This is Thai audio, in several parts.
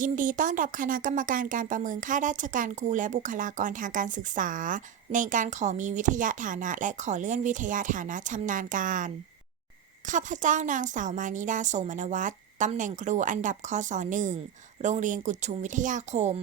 ยินดีต้อนรับคณะกรรมการการประเมินค่าราชการครูและบุคลากรทางการศึกษา ในการขอมีวิทยาฐานะและขอเลื่อนวิทยาฐานะชำนาญการ ข้าพเจ้านางสาวมานิดาโสมนวัตรตำแหน่งครูอันดับคศหนึ่งโรงเรียนกุดชุมวิทยาคม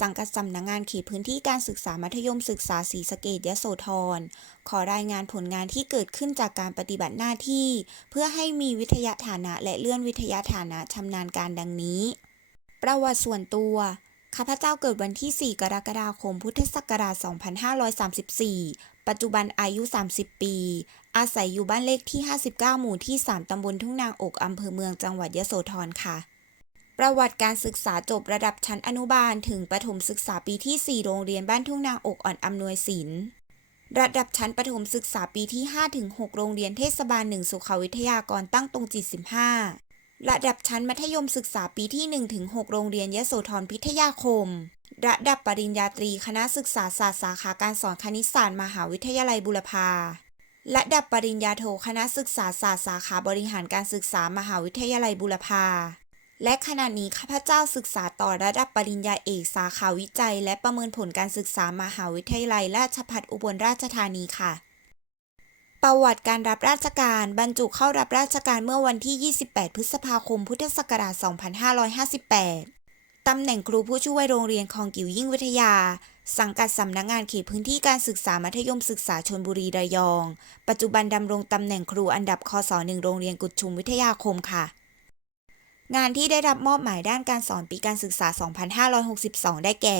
สังกัดสำนักงงานเขตพื้นที่การศึกษามัธยมศึกษาศรีสะเกษยโสธร ขอรายงานผลงานที่เกิดขึ้นจากการปฏิบัติหน้าที่ เพื่อให้มีวิทยาฐานะและเลื่อนวิทยาฐานะชำนาญการดังนี้ ประวัติส่วนตัว ข้าพเจ้าเกิดวันที่ 4 กรกฎาคม พุทธศักราช 2534 ปัจจุบันอายุ 30 ปี อาศัยอยู่บ้านเลขที่ 59 หมู่ที่ 3 ตำบลทุ่งนางอก อำเภอเมือง จังหวัดยะโสธรค่ะ ประวัติการศึกษาจบระดับชั้นอนุบาล ถึงประถมศึกษาปีที่ 4 โรงเรียนบ้านทุ่งนางอกอ่อนอำนวยศิลป์ระดับชั้นประถมศึกษาปีที่5ถึง6โรงเรียนเทศบาล 1 สุขวิทยากรตั้งตรงจิต 15 ระดับชั้นมัธยมศึกษาปีที่1ถึง6โรงเรียนยโสธรพิทยาคม ระดับปริญญาตรีคณะศึกษาศาสตร์สาขาการสอนคณิตศาสตร์มหาวิทยาลัยบุรพาระดับปริญญาโทคณะศึกษาศาสตร์สาขาบริหารการศึกษามหาวิทยาลัยบุรพาและขณะนี้ข้าพเจ้าศึกษาต่อระดับปริญญาเอกสาขาวิจัย และประเมินผลการศึกษามหาวิทยาลัยราชภัฏอุบลราชธานีค่ะ ประวัติการรับราชการ บรรจุเข้ารับราชการเมื่อวันที่ 28 พฤษภาคม พุทธศักราช 2558 ตำแหน่งครูผู้ช่วยโรงเรียนคลองกิ่วยิ่งวิทยา สังกัดสำนักงานเขตพื้นที่การศึกษามัธยมศึกษาชนบุรีระยอง ปัจจุบันดำรงตำแหน่งครูอันดับคศหนึ่งโรงเรียนกุดชุมวิทยาคมค่ะ งานที่ได้รับมอบหมายด้านการสอนปีการศึกษา 2562 ได้แก่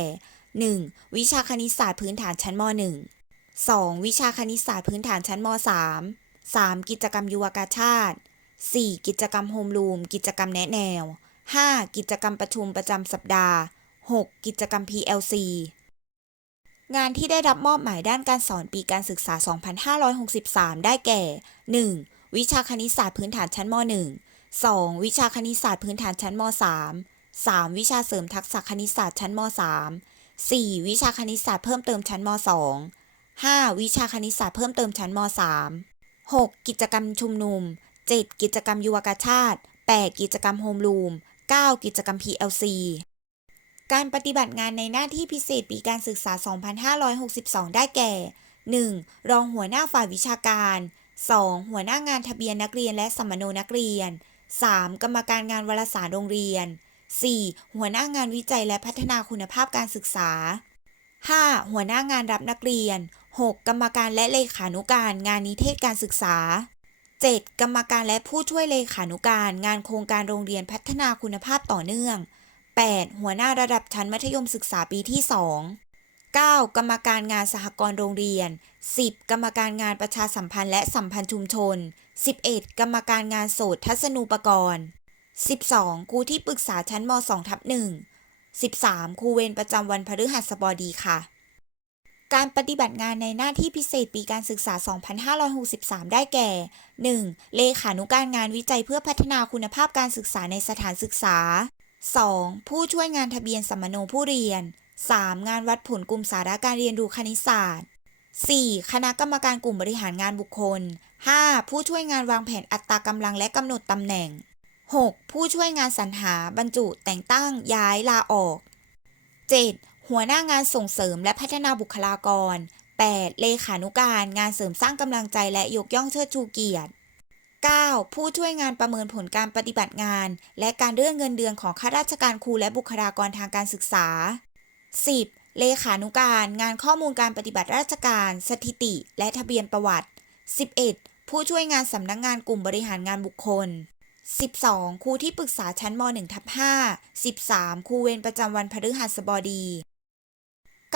1. วิชาคณิตศาสตร์พื้นฐานชั้นม .1 2. วิชาคณิตศาสตร์พื้นฐานชั้นม .3 3. กิจกรรมยุวกาชาติ 4. กิจกรรมโฮมรูม กิจกรรมแนะแนว 5. กิจกรรมประชุมประจำสัปดาห์ 6. กิจกรรม PLC งานที่ได้รับมอบหมายด้านการสอนปีการศึกษา 2563 ได้แก่ 1. วิชาคณิตศาสตร์พื้นฐานชั้นม .1 2. วิชาคณิตศาสตร์พื้นฐานชั้นม .3 3. วิชาเสริมทักษะคณิตศาสตร์ชั้นม .3 4. วิชาคณิตศาสตร์เพิ่มเติมชั้นม .2 5. วิชาคณิตศาสตร์เพิ่มเติมชั้นม .3 6. กิจกรรมชุมนุม 7. กิจกรรมยุวกาชาติ 8. กิจกรรมโฮมรูม 9. กิจกรรม PLC การปฏิบัติงานในหน้าที่พิเศษปีการศึกษา 2562 ได้แก่ 1. รองหัวหน้าฝ่ายวิชาการ 2. หัวหน้างานทะเบียนนักเรียนและสัมมโนนักเรียน 3. กรรมการงานวารสารโรงเรียน 4. หัวหน้างานวิจัยและพัฒนาคุณภาพการศึกษา 5. หัวหน้างานรับนักเรียน 6. กรรมการและเลขานุการงานนิเทศการศึกษา 7. กรรมการและผู้ช่วยเลขานุการงานโครงการโรงเรียนพัฒนาคุณภาพต่อเนื่อง 8. หัวหน้าระดับชั้นมัธยมศึกษาปีที่ 2 9. กรรมการงานสหกรณ์โรงเรียน 10. กรรมการงานประชาสัมพันธ์และสัมพันธ์ชุมชน 11. กรรมการงานโสตทัศนูปกรณ์ 12. ครูที่ปรึกษาชั้นม 2 ทับ1 13. ครูเวรประจำวันพฤหัสบดีค่ะ การปฏิบัติงานในหน้าที่พิเศษปีการศึกษา 2563 ได้แก่ 1. เลขานุการงานวิจัยเพื่อพัฒนาคุณภาพการศึกษาในสถานศึกษา 2. ผู้ช่วยงานทะเบียนสัมมโนผู้เรียน 3. งานวัดผลกลุ่มสาระการเรียนรู้คณิตศาสตร์ 4. คณะกรรมการกลุ่มบริหารงานบุคคล 5. ผู้ช่วยงานวางแผนอัตรากำลังและกำหนดตำแหน่ง 6. ผู้ช่วยงานสรรหาบรรจุแต่งตั้งย้ายลาออก 7. หัวหน้างานส่งเสริมและพัฒนาบุคลากร 8. เลขานุการงานเสริมสร้างกำลังใจและยกย่องเชิดชูเกียรติ 9. ผู้ช่วยงานประเมินผลการปฏิบัติงาน และการเลื่อนเงินเดือนของข้าราชการครูและบุคลากรทางการศึกษา 10. เลขานุการงานข้อมูลการปฏิบัติราชการ สถิติ และทะเบียนประวัติ 11. ผู้ช่วยงานสำนักงงานกลุ่มบริหารงานบุคคล 12. ครูที่ปรึกษาชั้นม .1 ทับ5 13. ครูเวรประจำวันพฤหัสบดี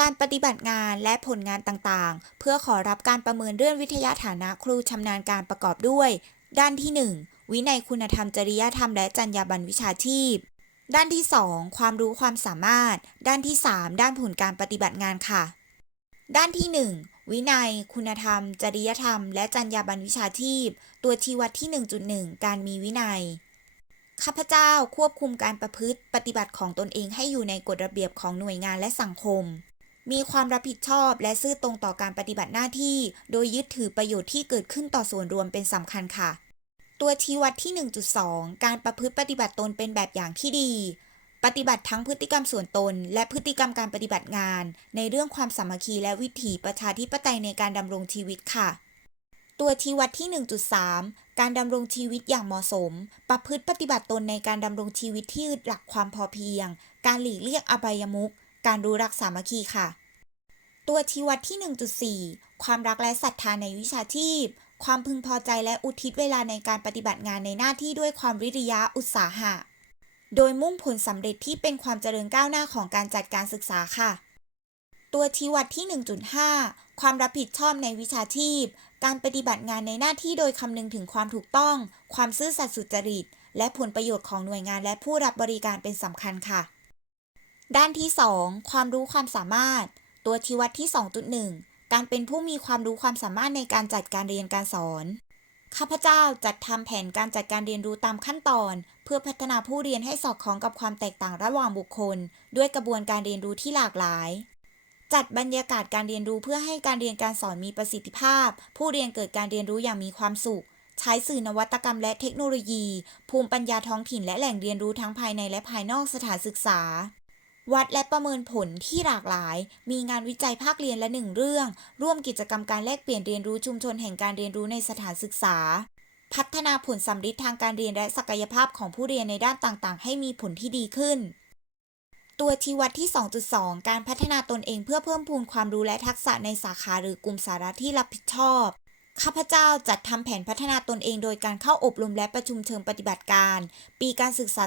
การปฏิบัติงานและผลงานต่างๆ เพื่อขอรับการประเมินเลื่อนวิทยาฐานะครูชำนาญการประกอบด้วย ด้านที่ 1 วินัยคุณธรรมจริยธรรมและจรรยาบรรณวิชาชีพ ด้านที่ 2 ความรู้ความสามารถ ด้านที่ 3 ด้านผลการปฏิบัติงานค่ะ ด้านที่ 1วินัย คุณธรรม จริยธรรม และจรรยาบรรณวิชาชีพ ตัวชี้วัดที่ 1.1 การมีวินัย ข้าพเจ้าควบคุมการประพฤติปฏิบัติของตนเองให้อยู่ในกฎระเบียบของหน่วยงานและสังคม มีความรับผิดชอบและซื่อตรงต่อการปฏิบัติหน้าที่ โดยยึดถือประโยชน์ที่เกิดขึ้นต่อส่วนรวมเป็นสำคัญค่ะ ตัวชี้วัดที่ 1.2 การประพฤติปฏิบัติตนเป็นแบบอย่างที่ดี ปฏิบัติทั้งพฤติกรรมส่วนตน และพฤติกรรมการปฏิบัติงาน ในเรื่องความสามัคคีและวิถีประชาธิปไตยในการดำรงชีวิตค่ะตัวชี้วัดที่ 1.3 การดำรงชีวิตอย่างเหมาะสม ประพฤติปฏิบัติตนในการดำรงชีวิตที่ยึดหลักความพอเพียง การหลีกเลี่ยงอบายมุข การรู้รักสามัคคีค่ะ ตัวชี้วัดที่ 1.4 ความรักและศรัทธาในวิชาชีพ ความพึงพอใจและอุทิศเวลาในการปฏิบัติงานในหน้าที่ด้วยความวิริยะอุตสาหะ โดยมุ่งผลสำเร็จที่เป็นความเจริญก้าวหน้าของการจัดการศึกษาค่ะ ตัวชี้วัดที่ 1.5 ความรับผิดชอบในวิชาชีพ การปฏิบัติงานในหน้าที่โดยคำนึงถึงความถูกต้อง ความซื่อสัตย์สุจริต และผลประโยชน์ของหน่วยงานและผู้รับบริการเป็นสำคัญค่ะ ด้านที่ 2 ความรู้ความสามารถ ตัวชี้วัดที่ 2.1 การเป็นผู้มีความรู้ความสามารถในการจัดการเรียนการสอน ข้าพเจ้าจัดทำแผนการจัดการเรียนรู้ตามขั้นตอน เพื่อพัฒนาผู้เรียนให้สอดคล้องกับความแตกต่างระหว่างบุคคล ด้วยกระบวนการเรียนรู้ที่หลากหลาย จัดบรรยากาศการเรียนรู้เพื่อให้การเรียนการสอนมีประสิทธิภาพ ผู้เรียนเกิดการเรียนรู้อย่างมีความสุขใช้สื่อนวัตกรรมและเทคโนโลยี ภูมิปัญญาท้องถิ่นและแหล่งเรียนรู้ทั้งภายในและภายนอกสถานศึกษา วัดและประเมินผลที่หลากหลาย มีงานวิจัยภาคเรียนละหนึ่งเรื่อง ร่วมกิจกรรมการแลกเปลี่ยนเรียนรู้ชุมชนแห่งการเรียนรู้ในสถานศึกษา พัฒนาผลสำลิดทางการเรียนและศักยภาพของผู้เรียนในด้านต่างๆ ให้มีผลที่ดีขึ้น ตัวชี้วัดที่ 2.2 การพัฒนาตนเองเพื่อเพิ่มพูนความรู้และทักษะในสาขาหรือกลุ่มสาระที่รับผิดชอบ ข้าพเจ้าจัดทำแผนพัฒนาตนเองโดยการเข้าอบรมและประชุมเชิงปฏิบัติการ ปีการศึกษา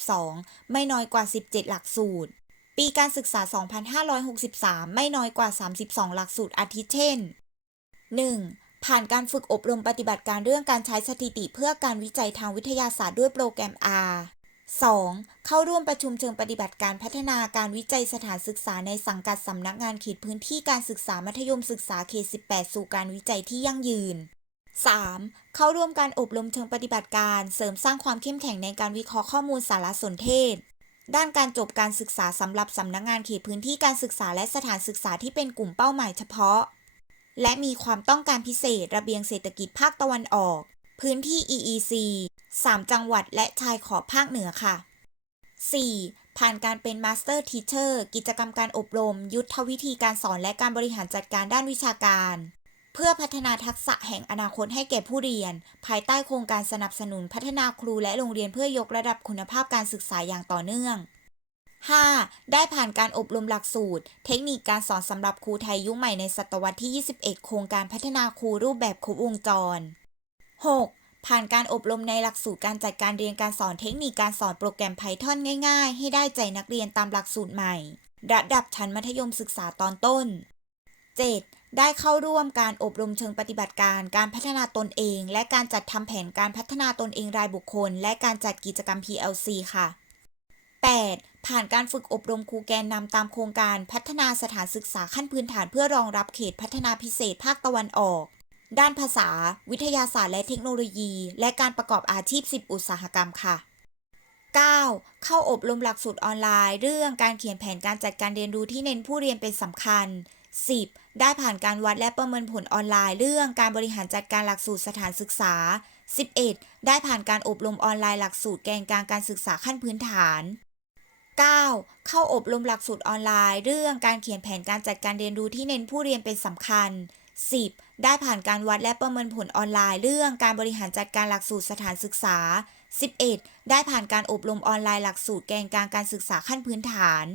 2562 ไม่น้อยกว่า 17 หลักสูตร ปีการศึกษา 2563 ไม่น้อยกว่า 32 หลักสูตรอาทิเช่น 1. ผ่านการฝึกอบรมปฏิบัติการเรื่องการใช้สถิติเพื่อการวิจัยทางวิทยาศาสตร์ด้วยโปรแกรม R 2. เข้าร่วมประชุมเชิงปฏิบัติการพัฒนาการวิจัยสถานศึกษาในสังกัดสำนักงานเขตพื้นที่การศึกษามัธยมศึกษาเขต 18 สู่การวิจัยที่ยั่งยืน 3. เข้าร่วมการอบรมเชิงปฏิบัติการเสริมสร้างความเข้มแข็งในการวิเคราะห์ข้อมูลสารสนเทศ ด้านการจบการศึกษาสำหรับสำนักงานเขตพื้นที่การศึกษาและสถานศึกษาที่เป็นกลุ่มเป้าหมายเฉพาะ และมีความต้องการพิเศษระเบียงเศรษฐกิจภาคตะวันออก พื้นที่ EEC 3 จังหวัดและชายขอบภาคเหนือค่ะ 4. ผ่านการเป็น Master Teacher กิจกรรมการอบรม ยุทธวิธีการสอนและการบริหารจัดการด้านวิชาการ เพื่อพัฒนาทักษะแห่งอนาคตให้แก่ผู้เรียน ภายใต้โครงการสนับสนุนพัฒนาครูและโรงเรียนเพื่อยกระดับคุณภาพการศึกษาอย่างต่อเนื่อง 5. ได้ผ่านการอบรมหลักสูตร เทคนิคการสอนสำหรับครูไทยยุคใหม่ในศตวรรษที่ 21 โครงการพัฒนาครูรูปแบบครบวงจร 6. ผ่านการอบรมในหลักสูตรการจัดการเรียนการสอนเทคนิคการสอนโปรแกรม Python ง่าย ๆ ให้ได้ใจนักเรียนตามหลักสูตรใหม่ ระดับชั้นมัธยมศึกษาตอนต้น 7. ได้เข้าร่วมการอบรมเชิงปฏิบัติการ การพัฒนาตนเอง และการจัดทำแผนการพัฒนาตนเองรายบุคคล และการจัดกิจกรรม PLC ค่ะ 8. ผ่านการฝึกอบรมครูแกนนำตามโครงการพัฒนาสถานศึกษาขั้นพื้นฐานเพื่อรองรับเขตพัฒนาพิเศษภาคตะวันออก ด้านภาษา วิทยาศาสตร์และเทคโนโลยี และการประกอบอาชีพ 10 อุตสาหกรรมค่ะ 9. เข้าอบรมหลักสูตรออนไลน์ เรื่องการเขียนแผนการจัดการเรียนรู้ที่เน้นผู้เรียนเป็นสำคัญ 10. ได้ผ่านการวัดและประเมินผลออนไลน์ เรื่องการบริหารจัดการหลักสูตรสถานศึกษา 11. ได้ผ่านการอบรมออนไลน์หลักสูตรแกนกลางการศึกษาขั้นพื้นฐาน 9. เข้าอบรมหลักสูตรออนไลน์ เรื่องการเขียนแผนการจัดการเรียนรู้ที่เน้นผู้เรียนเป็นสำคัญ 10. ได้ผ่านการวัดและประเมินผลออนไลน์ เรื่องการบริหารจัดการหลักสูตรสถานศึกษา 11. ได้ผ่านการอบรมออนไลน์หลักสูตรแกนกลางการศึกษาขั้นพื้นฐาน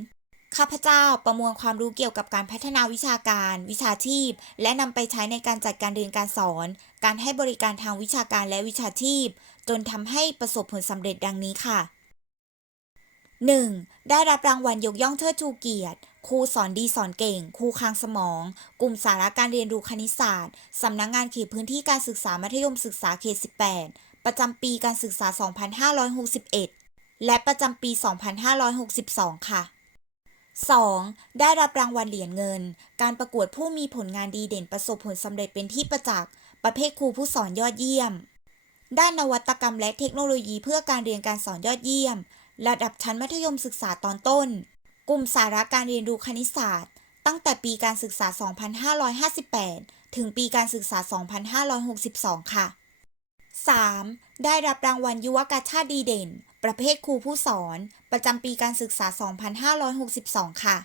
ข้าพเจ้าประมวลความรู้เกี่ยวกับการพัฒนาวิชาการ วิชาชีพ และนำไปใช้ในการจัดการเรียนการสอน การให้บริการทางวิชาการและวิชาชีพ จนทำให้ประสบผลสำเร็จดังนี้ค่ะ 1. ได้รับรางวัลยกย่องเทิดชูเกียรติ ครูสอนดีสอนเก่ง ครูคลังสมอง กลุ่มสาระการเรียนรู้คณิตศาสตร์ สำนักงงานเขตพื้นที่การศึกษามัธยมศึกษาเขต 18 ประจำปีการศึกษา 2561 และประจำปี 2562 ค่ะ 2. ได้รับรางวัลเหรียญเงิน การประกวดผู้มีผลงานดีเด่นประสบผลสำเร็จเป็นที่ประจักษ์ ประเภทครูผู้สอนยอดเยี่ยม ด้านนวัตกรรมและเทคโนโลยีเพื่อการเรียนการสอนยอดเยี่ยม ระดับชั้นมัธยมศึกษาตอนต้น กลุ่มสาระการเรียนรู้คณิตศาสตร์ ตั้งแต่ปีการศึกษา 2558 ถึงปีการศึกษา 2562 ค่ะ 3. ได้รับรางวัลยุวกาชาติดีเด่น ประเภทครูผู้สอน ประจำปีการศึกษา 2562 ค่ะ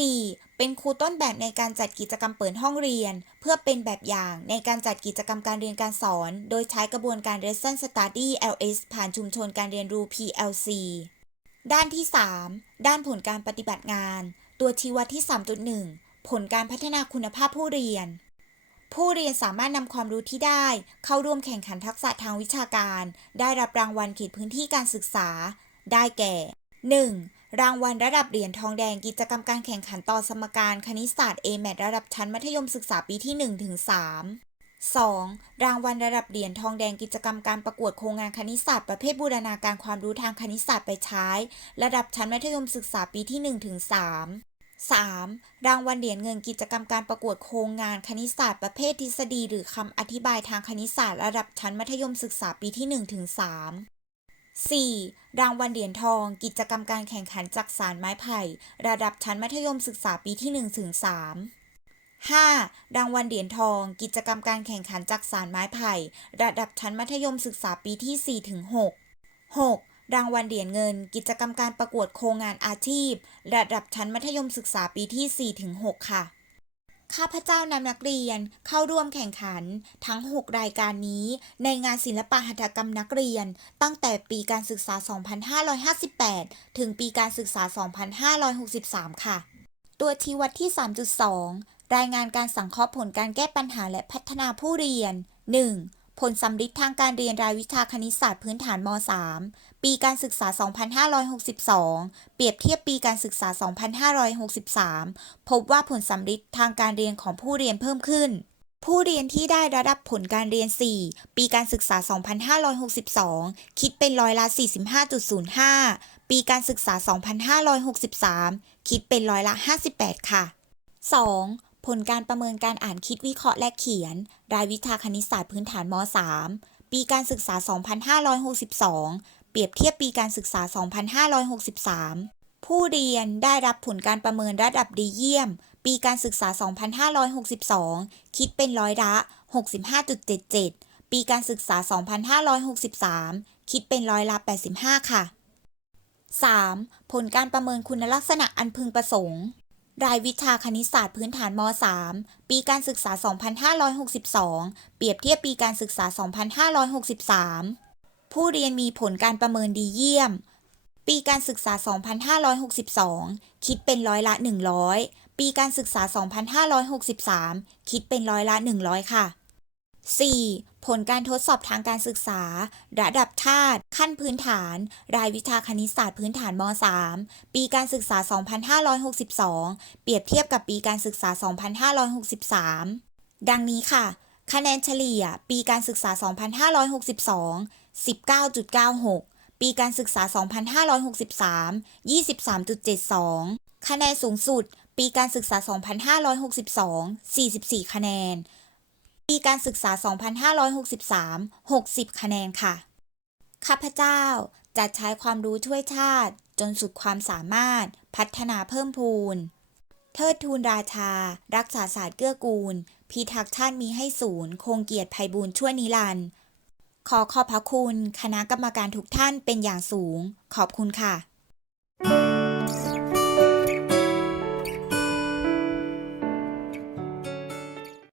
4. เป็นครูต้นแบบในการจัดกิจกรรมเปิดห้องเรียน เพื่อเป็นแบบอย่างในการจัดกิจกรรมการเรียนการสอน โดยใช้กระบวนการ Lesson Study LS ผ่านชุมชนการเรียนรู้ PLC ด้านที่ 3 ด้านผลการปฏิบัติงาน ตัวชี้วัดที่ 3.1 ผลการพัฒนาคุณภาพผู้เรียน ผู้เรียนสามารถนำความรู้ที่ได้ เข้าร่วมแข่งขันทักษะทางวิชาการ ได้รับรางวัลเขตพื้นที่การศึกษา ได้แก่ 1. รางวัลระดับเหรียญทองแดงกิจกรรมการแข่งขันต่อสมการคณิตศาสตร์ A-MAT ระดับชั้นมัธยมศึกษาปีที่1ถึง3 2. รางวัลระดับเหรียญทองแดงกิจกรรมการประกวดโครงงานคณิตศาสตร์ประเภทบูรณาการความรู้ทางคณิตศาสตร์ไปใช้ ระดับชั้นมัธยมศึกษาปีที่1ถึง3 3. รางวัลเหรียญเงินกิจกรรมการประกวดโครงงานคณิตศาสตร์ประเภททฤษฎี หรือคำอธิบายทางคณิตศาสตร์ระดับชั้นมัธยมศึกษาปีที่1ถึง3 4. รางวัลเหรียญทอง กิจกรรมการแข่งขันจักสารไม้ไผ่ ระดับชั้นมัธยมศึกษาปีที่1ถึง3 5. รางวัลเหรียญทอง กิจกรรมการแข่งขันจักสารไม้ไผ่ ระดับชั้นมัธยมศึกษาปีที่ 4 ถึง 6 6. รางวัลเหรียญเงิน กิจกรรมการประกวดโครงงานอาชีพ ระดับชั้นมัธยมศึกษาปีที่ 4 ถึง 6 ค่ะ ข้าพเจ้านำนักเรียนเข้าร่วมแข่งขันทั้ง 6 รายการนี้ ในงานศิลปหัตถกรรมนักเรียน ตั้งแต่ปีการศึกษา 2558 ถึงปีการศึกษา 2563 ค่ะ ตัวชี้วัดที่ 3.2 รายงานการสังเคราะห์ผลการแก้ปัญหาและพัฒนาผู้เรียน 1. ผลสำลิดทางการเรียนรายวิชาคณิตศาสตร์พื้นฐานม .3 ปีการศึกษา 2562 เปรียบเทียบปีการศึกษา 2563 พบว่าผลสำลิดทางการเรียนของผู้เรียนเพิ่มขึ้นผู้เรียนที่ได้ระดับผลการเรียน 4 ปีการศึกษา 2562 คิดเป็นร้อยละ 45.05 ปีการศึกษา 2563 คิดเป็นร้อยละ 58 ค่ะ 2. ผลการประเมินการอ่านคิดวิเคราะห์และเขียน รายวิชาคณิตศาสตร์พื้นฐานม .3 ปีการศึกษา 2562 เปรียบเทียบปีการศึกษา 2563 ผู้เรียนได้รับผลการประเมินระดับดีเยี่ยม ปีการศึกษา 2562 คิดเป็นร้อยละ 65.77 ปีการศึกษา 2563 คิดเป็นร้อยละ 85 ค่ะ 3. ผลการประเมินคุณลักษณะอันพึงประสงค์ รายวิชาคณิตศาสตร์พื้นฐานม .3 ปีการศึกษา 2562 เปรียบเทียบปีการศึกษา 2563 ผู้เรียนมีผลการประเมินดีเยี่ยม ปีการศึกษา 2562 คิดเป็นร้อยละ 100 ปีการศึกษา 2563 คิดเป็นร้อยละ 100 ค่ะ 4. ผลการทดสอบทางการศึกษา ระดับชาติขั้นพื้นฐาน รายวิชาคณิตศาสตร์พื้นฐานม .3 ปีการศึกษา 2562 เปรียบเทียบกับปีการศึกษา 2563 ดังนี้ค่ะ คะแนนเฉลี่ย ปีการศึกษา 2562 19.96 ปีการศึกษา 2563 23.72 คะแนนสูงสุด ปีการศึกษา 2562 44 คะแนน ปีการศึกษา 2563 60 คะแนนค่ะ ข้าพเจ้าจะใช้ความรู้ช่วยชาติ จนสุดความสามารถพัฒนาเพิ่มพูน เทิดทูนราชา รักษาศาสตร์เกื้อกูล พิทักษ์ชาติมีให้ศูนย์ คงเกียรติภัยบูรชั่วนิรันดร์ขอขอบพระคุณ คณะกรรมการทุกท่านเป็นอย่างสูง ขอบคุณค่ะ